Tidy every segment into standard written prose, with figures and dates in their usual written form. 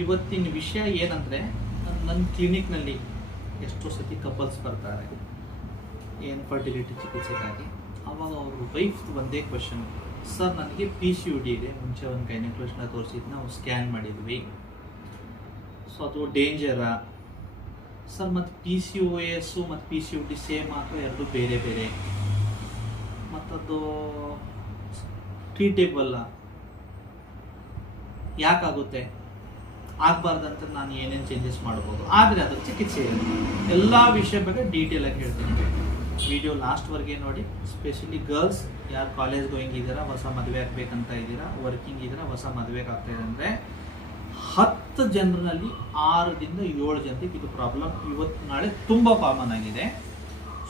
ಇವತ್ತಿನ ವಿಷಯ ಏನಂದರೆ, ನನ್ನ ಕ್ಲಿನಿಕ್ನಲ್ಲಿ ಎಷ್ಟೋ ಸತಿ ಕಪಲ್ಸ್ ಬರ್ತಾರೆ ಏನು ಫರ್ಟಿಲಿಟಿ ಚಿಕಿತ್ಸೆಗಾಗಿ. ಆವಾಗ ಅವರು ವೈಫ್ ಒಂದೇ ಕ್ವಶನ್, ಸರ್ ನನಗೆ PCOD ಇದೆ, ಮುಂಚೆ ಒಂದು ಗೈನಕಾಲಜಿಸ್ಟ್ನ ತೋರಿಸಿದ್ದು ನಾವು ಸ್ಕ್ಯಾನ್ ಮಾಡಿದ್ವಿ, ಸೊ ಅದು ಡೇಂಜರಾ ಸರ್, ಮತ್ತು PCOS ಮತ್ತು PCOD ಸೇಮ್ ಅಥವಾ ಎರಡು ಬೇರೆ ಬೇರೆ, ಮತ್ತದು ಟ್ರೀಟೇಬಲ್ಲ, ಯಾಕಾಗುತ್ತೆ, ಆಗಬಾರ್ದಂತ ನಾನು ಏನೇನು ಚೇಂಜಸ್ ಮಾಡ್ಬೋದು, ಆದರೆ ಅದ್ರ ಚಿಕಿತ್ಸೆ ಇದೆ. ಎಲ್ಲ ವಿಷಯ ಬಗ್ಗೆ ಡೀಟೇಲಾಗಿ ಹೇಳ್ತೀನಿ. ವಿಡಿಯೋ ಲಾಸ್ಟ್ವರೆಗೆ ನೋಡಿ. ಸ್ಪೆಷಲಿ ಗರ್ಲ್ಸ್ ಯಾರು ಕಾಲೇಜ್ ಗೋಯಿಂಗ್ ಇದ್ದೀರಾ, ಹೊಸ ಮದುವೆ ಆಗಬೇಕಂತ ಇದ್ದೀರಾ, ವರ್ಕಿಂಗ್ ಇದ್ದೀರಾ, ಹೊಸ ಮದುವೆಗೆ ಆಗ್ತಾ ಇದೆ ಅಂದರೆ 10 ಜನರಲ್ಲಿ 6 ರಿಂದ 7 ಜನರಿಗೆ ಇದು ಪ್ರಾಬ್ಲಮ್ ಇವತ್ತು ನಾಳೆ ತುಂಬ ಕಾಮನ್ ಆಗಿದೆ.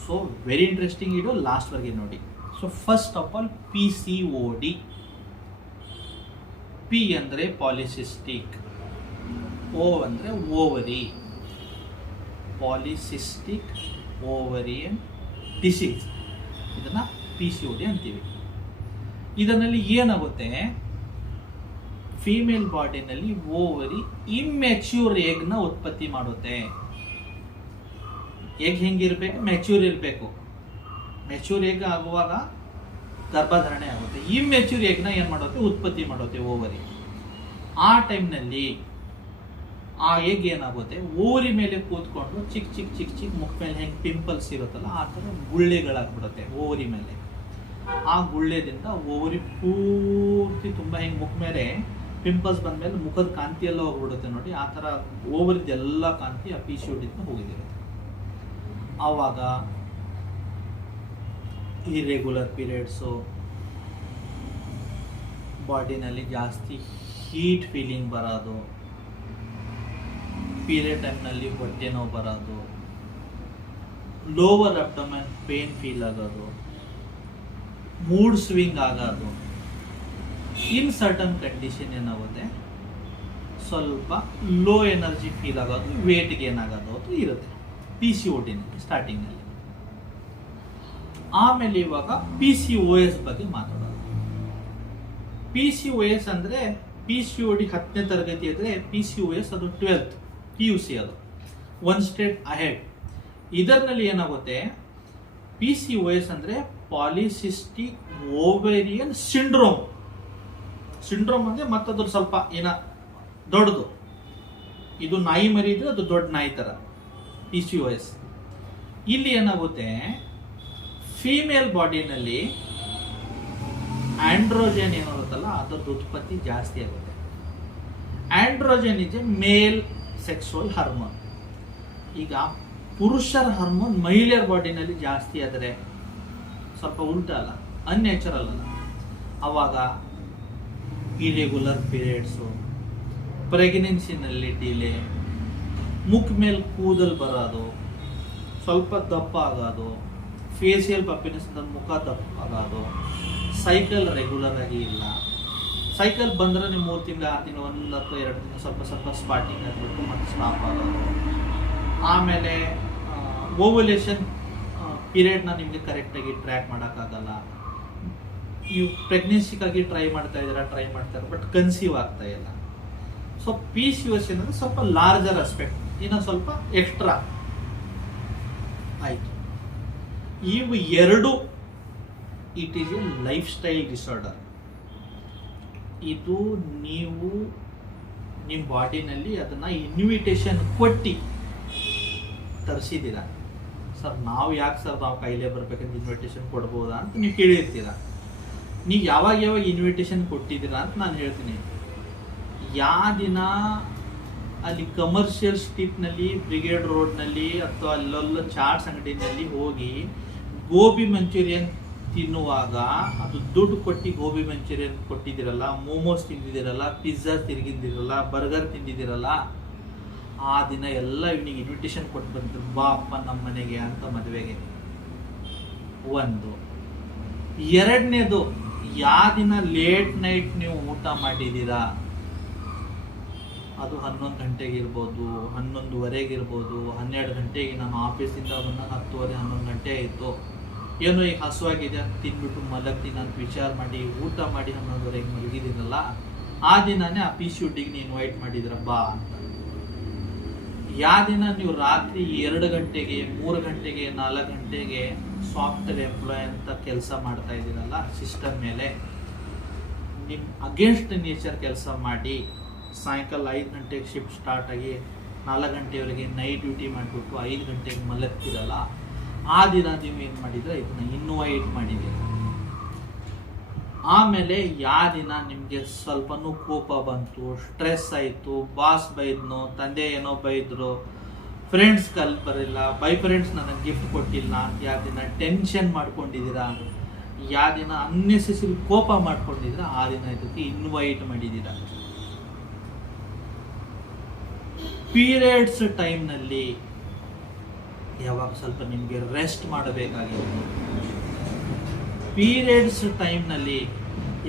ಸೊ ವೆರಿ ಇಂಟ್ರೆಸ್ಟಿಂಗ್ ವಿಡಿಯೋ, ಲಾಸ್ಟ್ವರೆಗೆ ನೋಡಿ. So first of all PCOD. P ಅಂದರೆ ಪಾಲಿಸಿಸ್ಟಿಕ್, O ಅಂದರೆ ಓವರಿ, ಪಾಲಿಸಿಸ್ಟಿಕ್ ಓವರಿಯನ್ ಡಿಸೀಸ್, ಇದನ್ನು PCOD ಅಂತೀವಿ. ಇದರಲ್ಲಿ ಏನಾಗುತ್ತೆ, ಫೀಮೇಲ್ ಬಾಡಿನಲ್ಲಿ ಓವರಿ ಇಮ್ಮೆಚ್ಯೂರ್ ಎಗ್ನ ಉತ್ಪತ್ತಿ ಮಾಡುತ್ತೆ. ಎಗ್ ಹೆಂಗಿರ್ಬೇಕು, ಮೆಚ್ಯೂರ್ ಇರಬೇಕು. ಮೆಚ್ಯೂರ್ ಎಗ್ ಆಗುವಾಗ ಗರ್ಭಧಾರಣೆ ಆಗುತ್ತೆ. ಇಮ್ಮೆಚ್ಯೂರ್ ಎಗ್ನ ಏನು ಮಾಡುತ್ತೆ, ಉತ್ಪತ್ತಿ ಮಾಡುತ್ತೆ ಓವರಿ. ಆ ಟೈಮ್ನಲ್ಲಿ ಆ ಎಗ್ ಏನಾಗುತ್ತೆ, ಓವರಿ ಮೇಲೆ ಕೂತ್ಕೊಂಡು ಚಿಕ್ಕ ಚಿಕ್ಕ ಚಿಕ್ಕ ಚಿಕ್ಕ ಮುಖ ಮೇಲೆ ಹೆಂಗೆ ಪಿಂಪಲ್ಸ್ ಇರುತ್ತಲ್ಲ ಆ ಥರ ಗುಳ್ಳೆಗಳಾಗ್ಬಿಡುತ್ತೆ ಓವರಿ ಮೇಲೆ. ಆ ಗುಳ್ಳೆದಿಂದ ಓವರಿ ಪೂರ್ತಿ ತುಂಬ ಹೆಂಗೆ ಮುಖ ಮೇಲೆ ಪಿಂಪಲ್ಸ್ ಬಂದಮೇಲೆ ಮುಖದ ಕಾಂತಿ ಎಲ್ಲ ಹೋಗ್ಬಿಡುತ್ತೆ ನೋಡಿ, ಆ ಥರ ಓವರಿದೆಲ್ಲ ಕಾಂತಿ ಆ PCOD ಹೋಗಿದಿರುತ್ತೆ. ಆವಾಗ ಇರ್ರೆಗ್ಯುಲರ್ ಪೀರಿಯಡ್ಸು, ಬಾಡಿನಲ್ಲಿ ಜಾಸ್ತಿ ಹೀಟ್ ಫೀಲಿಂಗ್ ಬರೋದು, ಪೀರಿಯಡ್ ಟೈಮ್ನಲ್ಲಿ ಹೊಟ್ಟೆ ನೋವು ಬರೋದು, ಲೋವರ್ ಅಬ್ಡಮನ್ ಪೇನ್ ಫೀಲ್ ಆಗೋದು, ಮೂಡ್ ಸ್ವಿಂಗ್ ಆಗೋದು, ಇನ್ ಸರ್ಟನ್ ಕಂಡೀಷನ್ ಏನಾಗುತ್ತೆ ಸ್ವಲ್ಪ ಲೋ ಎನರ್ಜಿ ಫೀಲ್ ಆಗೋದು, ವೇಟ್ ಗೇನ್ ಆಗೋದು ಅದು ಇರುತ್ತೆ PCOD ಸ್ಟಾರ್ಟಿಂಗಲ್ಲಿ. ಆಮೇಲೆ ಇವಾಗ PCOS ಬಗ್ಗೆ ಮಾತಾಡೋದು. PCOS ಅಂದರೆ PCOD 10ನೇ ತರಗತಿ ಆದರೆ PCOS ಅದು 12th PUC, ಅದು 1 ಸ್ಟೇಟ್ ಅಹೆಡ್. ಇದರಲ್ಲಿ ಏನಾಗುತ್ತೆ, PCOS ಅಂದರೆ ಪಾಲಿಸಿಸ್ಟಿಕ್ ಓವೇರಿಯನ್ ಸಿಂಡ್ರೋಮ್. ಸಿಂಡ್ರೋಮ್ ಅಂದರೆ ಮತ್ತದ್ರ ಸ್ವಲ್ಪ ಏನ ದೊಡ್ಡದು, ಇದು ನಾಯಿ ಮರಿ ಇದ್ರೆ ಅದು ದೊಡ್ಡ ನಾಯಿ ಥರ PCOS. ಇಲ್ಲಿ ಏನಾಗುತ್ತೆ, ಫೀಮೇಲ್ ಬಾಡಿನಲ್ಲಿ ಆಂಡ್ರೋಜನ್ ಏನಿರುತ್ತಲ್ಲ ಅದರದ್ದು ಉತ್ಪತ್ತಿ ಜಾಸ್ತಿ ಆಗುತ್ತೆ. ಆಂಡ್ರೋಜನ್ ಇದೆ ಮೇಲ್ ಸೆಕ್ಸುವಲ್ ಹಾರ್ಮೋನ್. ಈಗ ಪುರುಷರ ಹಾರ್ಮೋನ್ ಮಹಿಳೆಯರ ಬಾಡಿನಲ್ಲಿ ಜಾಸ್ತಿ ಆದರೆ ಸ್ವಲ್ಪ ಉಲ್ಟ ಅಲ್ಲ, ಅನ್ಯಾಚುರಲ್ ಅಲ್ಲ. ಆವಾಗ ಇರೆಗ್ಯುಲರ್ ಪೀರಿಯಡ್ಸು, ಪ್ರೆಗ್ನೆನ್ಸಿನಲ್ಲಿ ಡಿಲೇ, ಮುಖ ಮೇಲೆ ಕೂದಲು ಬರೋದು, ಸ್ವಲ್ಪ ದಪ್ಪ ಆಗೋದು, ಫೇಸಿಯಲ್ ಪಫಿನೆಸ್ ಅಂದ್ರೆ ಮುಖ ದಪ್ಪ ಆಗೋದು, ಸೈಕಲ್ ರೆಗ್ಯುಲರ್ ಆಗಿ ಇಲ್ಲ, ಸೈಕಲ್ ಬಂದರೆ ನೀವು 3 ತಿಂಗಳು 6 ತಿಂಗಳು 1 ಅಥವಾ 2 ತಿಂಗಳು ಸ್ವಲ್ಪ ಸ್ವಲ್ಪ ಸ್ಪಾಟಿಂಗ್ ಆಗಬೇಕು ಮತ್ತು ಸ್ಟಾಪ್ ಆಗೋದು. ಆಮೇಲೆ ಓವ್ಯುಲೇಷನ್ ಪೀರಿಯಡ್ನ ನಿಮಗೆ ಕರೆಕ್ಟಾಗಿ ಟ್ರ್ಯಾಕ್ ಮಾಡೋಕ್ಕಾಗಲ್ಲ. ನೀವು ಪ್ರೆಗ್ನೆನ್ಸಿಗಾಗಿ ಟ್ರೈ ಮಾಡ್ತಾರೆ ಬಟ್ ಕನ್ಸೀವ್ ಆಗ್ತಾ ಇಲ್ಲ. ಸೊ PCOS ಏನಂದ್ರೆ ಸ್ವಲ್ಪ ಲಾರ್ಜರ್ ಆಸ್ಪೆಕ್ಟ್, ಇನ್ನು ಸ್ವಲ್ಪ ಎಕ್ಸ್ಟ್ರಾ ಆಯಿತು. ಇವು ಎರಡು it is A life style disorder. ಇದು ನೀವು ನಿಮ್ಮ ಬಾಡಿನಲ್ಲಿ ಅದನ್ನು ಇನ್ವಿಟೇಷನ್ ಕೊಟ್ಟು ತರಿಸಿದ್ದೀರಾ. ಸರ್ ನಾವು ಯಾಕೆ ಸರ್ ನಾವು ಕಾಯಿಲೆ ಬರ್ಬೇಕಂತ ಇನ್ವಿಟೇಷನ್ ಕೊಡ್ಬೋದಾ ಅಂತ ನೀವು ಕೇಳಿರ್ತೀರ. ನೀವು ಯಾವಾಗ ಇನ್ವಿಟೇಷನ್ ಕೊಟ್ಟಿದ್ದೀರಾ ಅಂತ ನಾನು ಹೇಳ್ತೀನಿ. ಯಾವ ದಿನ ಅಲ್ಲಿ ಕಮರ್ಷಿಯಲ್ ಸ್ಟ್ರೀಟ್ನಲ್ಲಿ, ಬ್ರಿಗೇಡ್ ರೋಡ್ನಲ್ಲಿ ಅಥವಾ ಅಲ್ಲೆಲ್ಲ ಚಾಟ್ಸ್ ಅಂಗಡಿನಲ್ಲಿ ಹೋಗಿ ಗೋಬಿ ಮಂಚೂರಿಯನ್ ತಿನ್ನುವಾಗ ಅದು ದುಡ್ಡು ಕೊಟ್ಟು ಗೋಬಿ ಮಂಚೂರಿಯನ್ ಕೊಟ್ಟಿದ್ದೀರಲ್ಲ, ಮೋಮೋಸ್ ತಿಂದಿದ್ದೀರಲ್ಲ, ಪಿಜ್ಜಾ ತಿರುಗಿದ್ದೀರಲ್ಲ, ಬರ್ಗರ್ ತಿಂದಿದ್ದೀರಲ್ಲ, ಆ ದಿನ ಎಲ್ಲ ಇವನಿಗೆ ಇನ್ವಿಟೇಷನ್ ಕೊಟ್ಟು ಬಂದ್ರು, ಬಾ ಅಪ್ಪ ನಮ್ಮ ಮನೆಗೆ ಅಂತ ಮದುವೆಗೆ. ಒಂದು. ಎರಡನೇದು, ಯಾವ ದಿನ ಲೇಟ್ ನೈಟ್ ನೀವು ಊಟ ಮಾಡಿದ್ದೀರಾ, ಅದು 11 ಗಂಟೆಗೆ ಇರ್ಬೋದು, 11:15 ಇರ್ಬೋದು, 12 ಗಂಟೆಗೆ ನಾನು ಆಫೀಸಿಂದ ಬಂದಾಗ 10:30 11 ಗಂಟೆ ಆಯಿತು, ಏನೋ ಈಗ ಹಸುವಾಗಿದೆ ಅಂತ ತಿನ್ಬಿಟ್ಟು ಮಲಗ್ತೀನಿ ಅಂತ ವಿಚಾರ ಮಾಡಿ ಊಟ ಮಾಡಿ 11:30ಗೆ ಮಲಗಿದ್ದೀನಲ್ಲ, ಆ ದಿನನೇ ಆ PCOD ಗೆ ಇನ್ವೈಟ್ ಮಾಡಿದ್ರ ಬಾ ಅಂತ. ಯಾವ ದಿನ ನೀವು ರಾತ್ರಿ 2 ಗಂಟೆಗೆ 3 ಗಂಟೆಗೆ 4 ಗಂಟೆಗೆ ಸಾಫ್ಟ್ವೇರ್ ಎಂಪ್ಲಾಯ್ ಅಂತ ಕೆಲಸ ಮಾಡ್ತಾ ಇದ್ದೀರಲ್ಲ ಸಿಸ್ಟಮ್ ಮೇಲೆ, ನಿಮ್ಮ ಅಗೇನ್ಸ್ಟ್ ನೇಚರ್ ಕೆಲಸ ಮಾಡಿ ಸಾಯಂಕಾಲ 5 ಗಂಟೆಗೆ ಶಿಫ್ಟ್ ಸ್ಟಾರ್ಟ್ ಆಗಿ 4 ಗಂಟೆವರೆಗೆ ನೈಟ್ ಡ್ಯೂಟಿ ಮಾಡಿಬಿಟ್ಟು 5 ಗಂಟೆಗೆ ಮಲಗ್ತಿರಲ್ಲ, ಆ ದಿನ ನೀವು ಏನು ಮಾಡಿದ್ರೆ ಇದನ್ನ ಇನ್ವೈಟ್ ಮಾಡಿದ್ದೀರ. ಆಮೇಲೆ ಯಾವ ದಿನ ನಿಮಗೆ ಸ್ವಲ್ಪನೂ ಕೋಪ ಬಂತು, ಸ್ಟ್ರೆಸ್ ಆಯಿತು, ಬಾಸ್ ಬೈದ್ನು, ತಂದೆ ಏನೋ ಬೈದ್ರು, ಫ್ರೆಂಡ್ಸ್ ಕಲ್ ಬರಲಿಲ್ಲ, ಬೈ ಫ್ರೆಂಡ್ಸ್ ನನಗೆ ಗಿಫ್ಟ್ ಕೊಟ್ಟಿಲ್ಲ ಅಂತ ಯಾವ ದಿನ ಟೆನ್ಷನ್ ಮಾಡ್ಕೊಂಡಿದ್ದೀರಾ, ಯಾವ ದಿನ ಅನ್ನೆಸೆಸರಿ ಕೋಪ ಮಾಡ್ಕೊಂಡಿದ್ದೀರಾ, ಆ ದಿನ ಇದಕ್ಕೆ ಇನ್ವೈಟ್ ಮಾಡಿದ್ದೀರಾ. ಪೀರಿಯಡ್ಸ್ ಟೈಮ್ನಲ್ಲಿ ಯಾವಾಗ ಸ್ವಲ್ಪ ನಿಮಗೆ ರೆಸ್ಟ್ ಮಾಡಬೇಕಾಗಿತ್ತು, ಪೀರಿಯಡ್ಸ್ ಟೈಮ್ನಲ್ಲಿ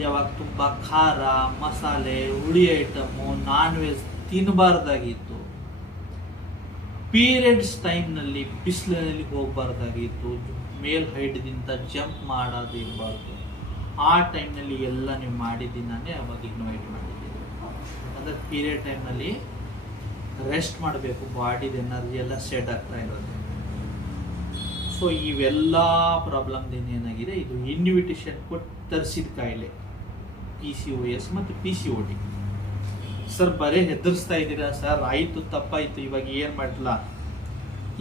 ಯಾವಾಗ ತುಂಬ ಖಾರ ಮಸಾಲೆ ಹುಳಿ ಐಟಮು ನಾನ್ ವೆಜ್ ತಿನ್ನಬಾರ್ದಾಗಿತ್ತು, ಪೀರಿಯಡ್ಸ್ ಟೈಮ್ನಲ್ಲಿ ಬಿಸಿಲಿನಲ್ಲಿ ಹೋಗಬಾರ್ದಾಗಿತ್ತು, ಮೇಲ್ ಹೈಟ್ದಿಂದ ಜಂಪ್ ಮಾಡೋದಿರಬಾರ್ದು, ಆ ಟೈಮ್ನಲ್ಲಿ ಎಲ್ಲ ನೀವು ಮಾಡಿದ್ದೀನೇ ಅವಾಗ ಇನ್ವೈಟ್ ಮಾಡಿದ್ದೀನಿ. ಅಂದರೆ ಪೀರಿಯಡ್ ಟೈಮ್ನಲ್ಲಿ ರೆಸ್ಟ್ ಮಾಡಬೇಕು, ಬಾಡಿದ ಎನರ್ಜಿ ಎಲ್ಲ ಸೆಟ್ ಆಗ್ತಾ ಇರೋದು. ಸೊ ಇವೆಲ್ಲ ಪ್ರಾಬ್ಲಮ್ದಿಂದ ಏನಾಗಿದೆ, ಇದು ಇನ್ವಿಟೇಷನ್ ಕೊಟ್ಟು ತರಿಸಿದ ಕಾಯಿಲೆ PCOS ಮತ್ತು PCOD. ಸರ್ ಬರೀ ಹೆದರ್ಸ್ತಾ ಇದ್ದೀರಾ ಸರ್, ಆಯಿತು ತಪ್ಪಾಯಿತು, ಇವಾಗ ಏನು ಮಾಡಲ್ಲ,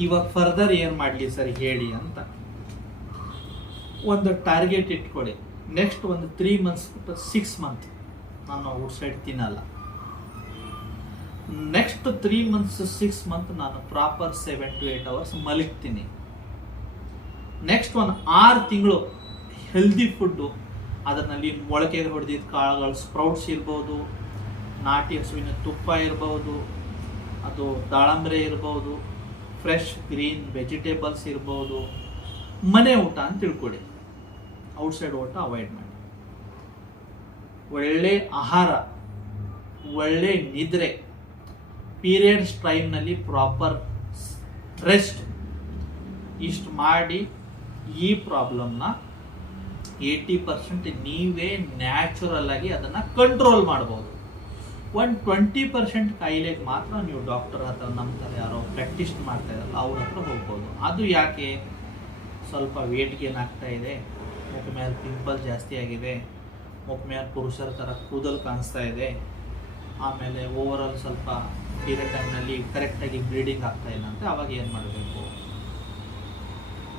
ಇವಾಗ ಫರ್ದರ್ ಏನು ಮಾಡಲಿ ಸರ್ ಹೇಳಿ ಅಂತ ಒಂದು ಟಾರ್ಗೆಟ್ ಇಟ್ಕೊಳ್ಳಿ. ನೆಕ್ಸ್ಟ್ ಒಂದು 3 months 6 months ನಾನು ಔಟ್ಸೈಡ್ ತಿನ್ನಲ್ಲ. ನೆಕ್ಸ್ಟ್ 3 months 6 months ನಾನು ಪ್ರಾಪರ್ 7 to 8 hours ಮಲಗ್ತೀನಿ. ನೆಕ್ಸ್ಟ್ ಒಂದು 6 ತಿಂಗಳು ಹೆಲ್ದಿ ಫುಡ್ಡು, ಅದರಲ್ಲಿ ಮೊಳಕೆ ಹೊಡೆದಿದ್ದ ಕಾಳುಗಳು, ಸ್ಪ್ರೌಟ್ಸ್ ಇರ್ಬೋದು, ನಾಟಿ ಹಸುವಿನ ತುಪ್ಪ ಇರ್ಬೋದು, ಅದು ದಾಳಂಬ್ರೆ ಇರ್ಬೋದು, ಫ್ರೆಶ್ ಗ್ರೀನ್ ವೆಜಿಟೇಬಲ್ಸ್ ಇರ್ಬೋದು, ಮನೆ ಊಟ ಅಂತ ತಿಳ್ಕೊಳ್ಳಿ. ಔಟ್ಸೈಡ್ ಊಟ ಅವಾಯ್ಡ್ ಮಾಡಿ. ಒಳ್ಳೆ ಆಹಾರ, ಒಳ್ಳೆ ನಿದ್ರೆ, ಪೀರಿಯಡ್ಸ್ ಟೈಮ್ನಲ್ಲಿ ಪ್ರಾಪರ್ ರೆಸ್ಟ್, ಇಷ್ಟು ಮಾಡಿ ಈ ಪ್ರಾಬ್ಲಮ್ನ 80% ನೀವೇ ನ್ಯಾಚುರಲ್ ಆಗಿ ಅದನ್ನು ಕಂಟ್ರೋಲ್ ಮಾಡ್ಬೋದು. ಒಂದು 20% ಕಾಯಿಲೆಗೆ ಮಾತ್ರ ನೀವು ಡಾಕ್ಟರ್ ಹತ್ರ ನಮ್ಮ ಥರ ಯಾರೋ ಪ್ರಾಕ್ಟೀಸ್ ಮಾಡ್ತಾ ಇರಲ್ಲ ಅವ್ರ ಹತ್ರ ಹೋಗ್ಬೋದು. ಅದು ಯಾಕೆ, ಸ್ವಲ್ಪ ವೇಟ್ ಗೇನ್ ಆಗ್ತಾ ಇದೆ, ಮುಖ ಮೇಲೆ ಪಿಂಪಲ್ ಜಾಸ್ತಿ ಆಗಿದೆ, ಮುಖ ಮೇಲೆ ಪುರುಷರ ಥರ ಕೂದಲು ಕಾಣಿಸ್ತಾ ಇದೆ, ಆಮೇಲೆ ಓವರಾಲ್ ಸ್ವಲ್ಪ ಪೀರಿಯಡ್ ಟೈಮ್ನಲ್ಲಿ ಕರೆಕ್ಟಾಗಿ ಬ್ಲೀಡಿಂಗ್ ಆಗ್ತಾ ಇಲ್ಲ ಅಂತ, ಅವಾಗ ಏನು ಮಾಡಬೇಕು,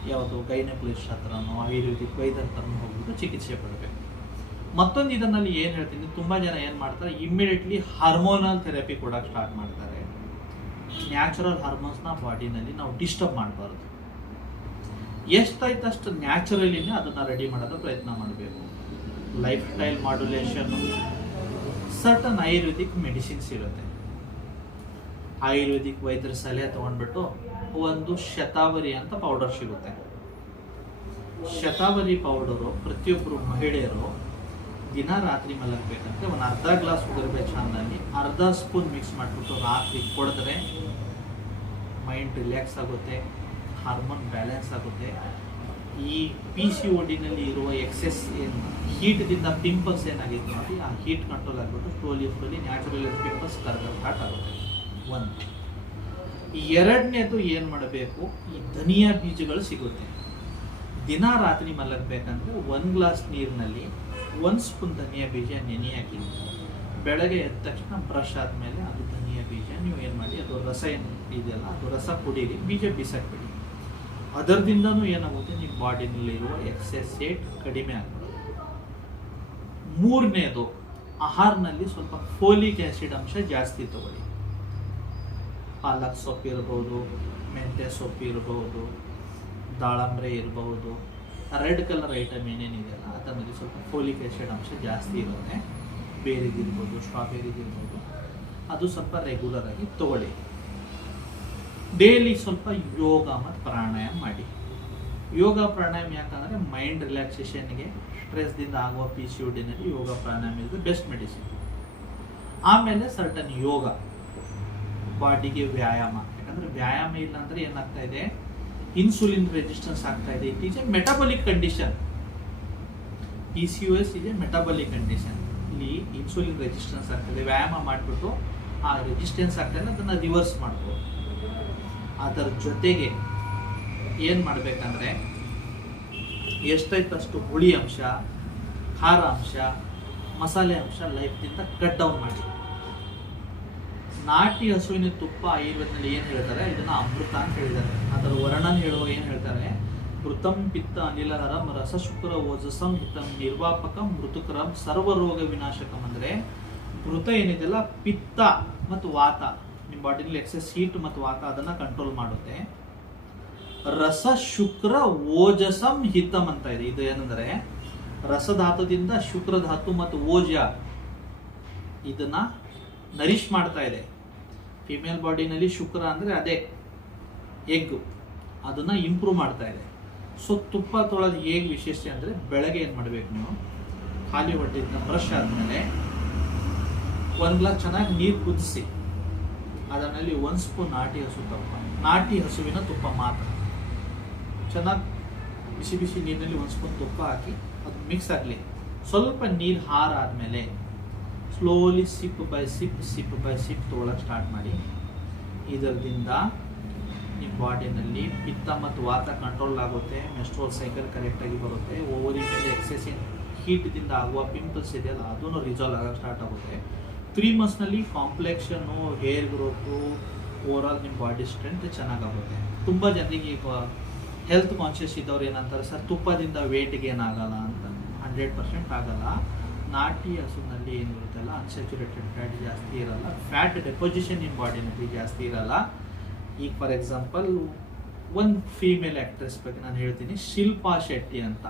ಯಾವುದು ಗೈನಕಾಲಜಿಸ್ಟ್ ಹತ್ರನೋ ಆಯುರ್ವೇದಿಕ್ ವೈದ್ಯರ ಹತ್ರನೋ ಹೋಗ್ಬಿಟ್ಟು ಚಿಕಿತ್ಸೆ ಪಡಬೇಕು. ಮತ್ತೊಂದು ಇದರಲ್ಲಿ ಏನು ಹೇಳ್ತೀನಿ, ತುಂಬ ಜನ ಏನು ಮಾಡ್ತಾರೆ, ಇಮ್ಮಿಡಿಯೇಟ್ಲಿ ಹಾರ್ಮೋನಲ್ ಥೆರಪಿ ಕೊಡೋಕೆ ಸ್ಟಾರ್ಟ್ ಮಾಡ್ತಾರೆ. ನ್ಯಾಚುರಲ್ ಹಾರ್ಮೋನ್ಸ್ನ ಬಾಡಿನಲ್ಲಿ ನಾವು ಡಿಸ್ಟರ್ಬ್ ಮಾಡಬಾರ್ದು. ಎಷ್ಟಾಯ್ತು ಅಷ್ಟು ನ್ಯಾಚುರಲಿನೇ ಅದನ್ನು ರೆಡಿ ಮಾಡೋದು ಪ್ರಯತ್ನ ಮಾಡಬೇಕು. ಲೈಫ್ ಸ್ಟೈಲ್ ಮಾಡ್ಯುಲೇಷನ್ನು, ಸರ್ಟನ್ ಆಯುರ್ವೇದಿಕ್ ಮೆಡಿಸಿನ್ಸ್ ಇರುತ್ತೆ. ಆಯುರ್ವೇದಿಕ್ ವೈದ್ಯರ ಸಲಹೆ ತೊಗೊಂಡ್ಬಿಟ್ಟು ಒಂದು ಶತಾವರಿ ಅಂತ ಪೌಡರ್ ಸಿಗುತ್ತೆ. ಶತಾವರಿ ಪೌಡರು ಪ್ರತಿಯೊಬ್ಬರು ಮಹಿಳೆಯರು ದಿನ ರಾತ್ರಿ ಮಲಗಬೇಕಂತೆ ಒಂದು ಅರ್ಧ ಗ್ಲಾಸ್ ಉಗುರ್ಬೆ ಚಾನಲ್ಲಿ ಅರ್ಧ ಸ್ಪೂನ್ ಮಿಕ್ಸ್ ಮಾಡಿಬಿಟ್ಟು ರಾತ್ರಿ ಕುಡಿದ್ರೆ ಮೈಂಡ್ ರಿಲ್ಯಾಕ್ಸ್ ಆಗುತ್ತೆ, ಹಾರ್ಮೋನ್ ಬ್ಯಾಲೆನ್ಸ್ ಆಗುತ್ತೆ. ಈ PCODನಲ್ಲಿ ಇರುವ ಎಕ್ಸೆಸ್ ಏನು ಹೀಟ್ದಿಂದ ಪಿಂಪಲ್ಸ್ ಏನಾಗಿತ್ತು ನೋಡಿ, ಆ ಹೀಟ್ ಕಂಟ್ರೋಲ್ ಆಗಿಬಿಟ್ಟು slowly natural pimples Karaga start ಆಗುತ್ತೆ. ಒಂದು ಎರಡನೇದು ಏನು ಮಾಡಬೇಕು, ಈ ಧನಿಯಾ ಬೀಜಗಳು ಸಿಗುತ್ತೆ. ದಿನ ರಾತ್ರಿ ಮಲಗಬೇಕಂದ್ರೆ 1 ಗ್ಲಾಸ್ ನೀರಿನಲ್ಲಿ 1 ಸ್ಪೂನ್ ಧನಿಯಾ ಬೀಜ ನೆನೆ ಹಾಕಿ ಬೆಳಗ್ಗೆ ಎದ್ದ ತಕ್ಷಣ ಬ್ರಷ್ ಆದಮೇಲೆ ಅದು ಧನಿಯಾ ಬೀಜ ನೀವು ಏನು ಮಾಡಿ, ಅದು ರಸ ಏನು ಇದೆಯಲ್ಲ ಅದು ರಸ ಕುಡೀರಿ, ಬೀಜ ಬಿಸಾಕ್ಬಿಡಿ. ಅದರದಿಂದನೂ ಏನಾಗುತ್ತೆ, ನಿಮ್ಮ ಬಾಡಿನಲ್ಲಿರುವ ಎಕ್ಸೆಸ್ ವೇಟ್ ಕಡಿಮೆ ಆಗ್ಬಿಡುತ್ತೆ. ಮೂರನೇದು, ಆಹಾರನಲ್ಲಿ ಸ್ವಲ್ಪ ಫೋಲಿಕ್ ಆ್ಯಸಿಡ್ ಅಂಶ ಜಾಸ್ತಿ ತಗೊಳ್ಳಿ. ಪಾಲಕ್ ಸೊಪ್ಪು ಇರ್ಬೋದು, ಮೆಂತ್ಯ ಸೊಪ್ಪು ಇರ್ಬೋದು, ದಾಳಂಬ್ರೆ ಇರಬಹುದು, ರೆಡ್ ಕಲರ್ ಐಟಮ್ ಏನೇನಿದೆಯಲ್ಲ ಅದರಲ್ಲಿ ಸ್ವಲ್ಪ ಫೋಲಿಕ್ ಆ್ಯಸಿಡ್ ಅಂಶ ಜಾಸ್ತಿ ಇರುತ್ತೆ. ಬೇರಿಗಿರ್ಬೋದು, ಸ್ಟ್ರಾಬೆರಿಗಿರ್ಬೋದು, ಅದು ಸ್ವಲ್ಪ ರೆಗ್ಯುಲರ್ ಆಗಿ ತಗೊಳ್ಳಿ. ಡೈಲಿ ಸ್ವಲ್ಪ ಯೋಗ ಮತ್ತು ಪ್ರಾಣಾಯಾಮ ಮಾಡಿ. ಯೋಗ ಪ್ರಾಣಾಯಾಮ ಯಾಕಂದರೆ ಮೈಂಡ್ ರಿಲ್ಯಾಕ್ಸೇಷನ್ಗೆ, ಸ್ಟ್ರೆಸ್ದಿಂದ ಆಗುವ PCODನಲ್ಲಿ ಯೋಗ ಪ್ರಾಣಾಯಾಮ ಇಸ್ ದ ಬೆಸ್ಟ್ ಮೆಡಿಸಿನ್. ಆಮೇಲೆ ಸರ್ಟನ್ ಯೋಗ, ಬಾಡಿಗೆ ವ್ಯಾಯಾಮ. ಯಾಕಂದರೆ ವ್ಯಾಯಾಮ ಇಲ್ಲ ಅಂದರೆ ಏನಾಗ್ತಾ ಇದೆ, ಇನ್ಸುಲಿನ್ ರೆಸಿಸ್ಟೆನ್ಸ್ ಆಗ್ತಾ ಇದೆ. It is A metabolic condition. PCOS is a metabolic condition. ಇಲ್ಲಿ ಇನ್ಸುಲಿನ್ ರೆಸಿಸ್ಟೆನ್ಸ್ ಆಗ್ತದೆ. ವ್ಯಾಯಾಮ ಮಾಡಿಬಿಟ್ಟು ಆ ರೆಸಿಸ್ಟೆನ್ಸ್ ಆಗ್ತದೆ ಅದನ್ನು ರಿವರ್ಸ್ ಮಾಡ್ಬೋದು. ಅದರ ಜೊತೆಗೆ ಏನು ಮಾಡಬೇಕಂದ್ರೆ ಎಷ್ಟೈತಷ್ಟು ಹುಳಿ ಅಂಶ, ಖಾರ ಅಂಶ, ಮಸಾಲೆ ಅಂಶ ಲೈಫ್ದಿಂದ ಕಟ್ ಡೌನ್ ಮಾಡಿ. ನಾಟಿ ಹಸುವಿನ ತುಪ್ಪ ಆಯುರ್ವೇದದಲ್ಲಿ ಏನು ಹೇಳ್ತಾರೆ, ಇದನ್ನು ಅಮೃತ ಅಂತ ಹೇಳಿದ್ದಾರೆ. ಅದರ ವರ್ಣನ ಹೇಳುವಾಗ ಏನು ಹೇಳ್ತಾರೆ, ಮೃತಂ ಪಿತ್ತ ಅನಿಲಹರಂ ರಸ ಶುಕ್ರ ಓಜಸಂ ಹಿತಂ ನಿರ್ವಾಪಕಂ ಮೃತುಕರಂ ಸರ್ವರೋಗ ವಿನಾಶಕಂ. ಅಂದರೆ ಮೃತ ಏನಿದೆಯಲ್ಲ, ಪಿತ್ತ ಮತ್ತು ವಾತ, ನಿಮ್ಮ ಬಾಡಿಯಲ್ಲಿ ಎಕ್ಸೆಸ್ ಹೀಟ್ ಮತ್ತು ವಾತ ಅದನ್ನು ಕಂಟ್ರೋಲ್ ಮಾಡುತ್ತೆ. ರಸ ಶುಕ್ರ ಓಜಸಂ ಹಿತಂ ಅಂತ ಇದೆ. ಇದು ಏನಂದರೆ ರಸಧಾತುದಿಂದ ಶುಕ್ರಧಾತು ಮತ್ತು ಓಜ ಇದನ್ನ ನರಿಶ್ ಮಾಡ್ತಾ ಇದೆ. ಫಿಮೇಲ್ ಬಾಡಿನಲ್ಲಿ ಶುಕ್ರ ಅಂದರೆ ಅದೇ ಎಗ್, ಅದನ್ನು ಇಂಪ್ರೂವ್ ಮಾಡ್ತಾ ಇದೆ. ಸೊ ತುಪ್ಪ ತೊಳೆದು ಹೇಗೆ ವಿಶೇಷ ಅಂದರೆ, ಬೆಳಗ್ಗೆ ಏನು ಮಾಡಬೇಕು ನೀವು, ಖಾಲಿ ಹೊಟ್ಟೆಯಿಂದ ಬ್ರಷ್ ಆದಮೇಲೆ 1 ಗ್ಲಾಸ್ ಚೆನ್ನಾಗಿ ನೀರು ಕುದಿಸಿ, ಅದರಲ್ಲಿ 1 ಸ್ಪೂನ್ ನಾಟಿ ಹಸು ತುಪ್ಪ, ನಾಟಿ ಹಸುವಿನ ತುಪ್ಪ ಮಾತ್ರ ಚೆನ್ನಾಗಿ ಬಿಸಿ ಬಿಸಿ ನೀರಿನಲ್ಲಿ 1 ಸ್ಪೂನ್ ತುಪ್ಪ ಹಾಕಿ ಅದು ಮಿಕ್ಸ್ ಆಗಲಿ. ಸ್ವಲ್ಪ ನೀರು ಆದಮೇಲೆ ಸ್ಲೋಲಿ ಸಿಪ್ ಬೈ ಸಿಪ್ ತೊಗೊಳಕ್ಕೆ ಸ್ಟಾರ್ಟ್ ಮಾಡಿ. ಇದರಿಂದ ನಿಮ್ಮ ಬಾಡಿನಲ್ಲಿ ಪಿತ್ತ ಮತ್ತು ವಾತ ಕಂಟ್ರೋಲ್ ಆಗುತ್ತೆ, ಮೆಸ್ಟ್ರೋಲ್ ಸೈಕಲ್ ಕರೆಕ್ಟಾಗಿ ಬರುತ್ತೆ, ಓವರಿ ಮೇಲೆ ಎಕ್ಸೆಸಿವ್ ಹೀಟ್ದಿಂದ ಆಗುವ ಪಿಂಪಲ್ಸ್ ಇದೆಯಲ್ಲ ಅದನ್ನು ರಿಸಾಲ್ವ್ ಆಗೋಕ್ಕೆ ಸ್ಟಾರ್ಟ್ ಆಗುತ್ತೆ. 3 ಮಂತ್ಸ್ನಲ್ಲಿ ಕಾಂಪ್ಲೆಕ್ಷನ್ನು, ಹೇರ್ ಗ್ರೋತು, ಓವರಾಲ್ ನಿಮ್ಮ ಬಾಡಿ ಸ್ಟ್ರೆಂತ್ ಚೆನ್ನಾಗಾಗುತ್ತೆ. ತುಂಬ ಜನರಿಗೆ ಈಗ ಹೆಲ್ತ್ ಕಾನ್ಷಿಯಸ್ ಇದ್ದವ್ರು ಏನಂತಾರೆ, ಸರ್ ತುಪ್ಪದಿಂದ ವೇಟ್ ಗೇನ್ ಆಗಲ್ಲ ಅಂತ. 100% ಆಗಲ್ಲ. ನಾಟಿ ಹಸುವಿನಲ್ಲಿ ಏನಿರುತ್ತಲ್ಲ, ಅನ್ಸ್ಯಾಚುರೇಟೆಡ್ ಫ್ಯಾಟ್ ಜಾಸ್ತಿ ಇರಲ್ಲ, ಫ್ಯಾಟ್ ಡೆಪೋಸಿಷನ್ ನಿಮ್ಮ ಬಾಡಿನಲ್ಲಿ ಜಾಸ್ತಿ ಇರಲ್ಲ. ಈಗ ಫಾರ್ ಎಕ್ಸಾಂಪಲ್ ಒಂದು ಫೀಮೇಲ್ ಆ್ಯಕ್ಟ್ರೆಸ್ ಬಗ್ಗೆ ನಾನು ಹೇಳ್ತೀನಿ, ಶಿಲ್ಪಾ ಶೆಟ್ಟಿ ಅಂತ,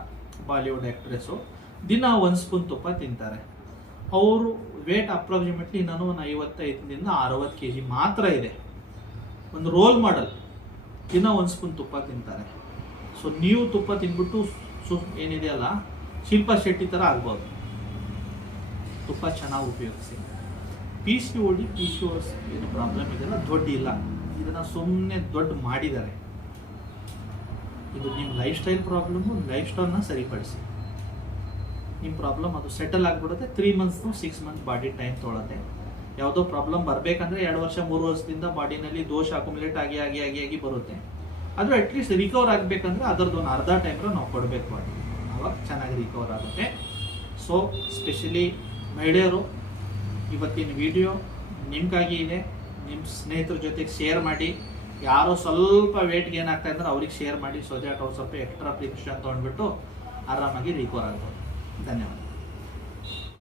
ಬಾಲಿವುಡ್ ಆ್ಯಕ್ಟ್ರೆಸ್ಸು. ದಿನ 1 ಸ್ಪೂನ್ ತುಪ್ಪ ತಿಂತಾರೆ. ಅವರು ವೇಟ್ ಅಪ್ರಾಕ್ಸಿಮೇಟ್ಲಿ ನಾನು 55ರಿಂದ 60 kg ಮಾತ್ರ ಇದೆ. ಒಂದು ರೋಲ್ ಮಾಡೆಲ್, ದಿನ 1 ಸ್ಪೂನ್ ತುಪ್ಪ ತಿಂತಾರೆ. ಸೊ ನೀವು ತುಪ್ಪ ತಿಂದ್ಬಿಟ್ಟು ಏನಿದೆಯಲ್ಲ ಶಿಲ್ಪಾ ಶೆಟ್ಟಿ ಥರ ಆಗ್ಬೋದು. ತುಪ್ಪ ಚೆನ್ನಾಗಿ ಉಪಯೋಗಿಸಿ. PCOD ಏನು ಪ್ರಾಬ್ಲಮ್ ಇದೆಯಲ್ಲ ದೊಡ್ಡ ಇಲ್ಲ, ಇದನ್ನು ಸುಮ್ಮನೆ ದೊಡ್ಡ ಮಾಡಿದ್ದಾರೆ. ಇದು ನಿಮ್ಮ ಲೈಫ್ ಸ್ಟೈಲ್ ಪ್ರಾಬ್ಲಮ್ಮು, ಲೈಫ್ ಸ್ಟೈಲ್ನ ಸರಿಪಡಿಸಿ. ನಿಮ್ಮ ಪ್ರಾಬ್ಲಮ್ ಅದು ಸೆಟಲ್ ಆಗಿಬಿಡುತ್ತೆ. 3 ಮಂತ್ಸ್ 6 ಮಂತ್ಸ್ ಬಾಡಿ ಟೈಮ್ ತೊಗೊಳುತ್ತೆ. ಯಾವುದೋ ಪ್ರಾಬ್ಲಮ್ ಬರಬೇಕಂದ್ರೆ 2 ವರ್ಷ 3 ವರ್ಷದಿಂದ ಬಾಡಿನಲ್ಲಿ ದೋಷ ಅಕ್ಯುಮುಲೇಟ್ ಆಗಿ ಬರುತ್ತೆ. ಅದು ಅಟ್ಲೀಸ್ಟ್ ರಿಕವರ್ ಆಗಬೇಕಂದ್ರೆ ಅದರದ್ದು ಒಂದು ಅರ್ಧ ಟೈಮ್ರೆ ನಾವು ಕೊಡಬೇಕು ಬಾಡಿ, ಆವಾಗ ಚೆನ್ನಾಗಿ ರಿಕವರ್ ಆಗುತ್ತೆ. ಸೊ ಸ್ಪೆಷಲಿ ಮಹಿಳೆಯರು, ಇವತ್ತಿನ ವಿಡಿಯೋ ನಿಮ್ಗಾಗಿ ಇದೆ. ನಿಮ್ಮ ಸ್ನೇಹಿತರ ಜೊತೆಗೆ ಶೇರ್ ಮಾಡಿ. ಯಾರೋ ಸ್ವಲ್ಪ ವೇಟ್ ಗೇನ್ ಆಗ್ತಾ ಇದ್ರೆ ಅವ್ರಿಗೆ ಶೇರ್ ಮಾಡಿ. ಸೊ ದ್ಯಾಟ್ ಅವ್ರು ಸ್ವಲ್ಪ ಎಕ್ಸ್ಟ್ರಾ ಪ್ರಿಕಾಷನ್ ತೊಗೊಂಡ್ಬಿಟ್ಟು ಆರಾಮಾಗಿ ರಿಕವರ್ ಆಗ್ಬೋದು. ಧನ್ಯವಾದ.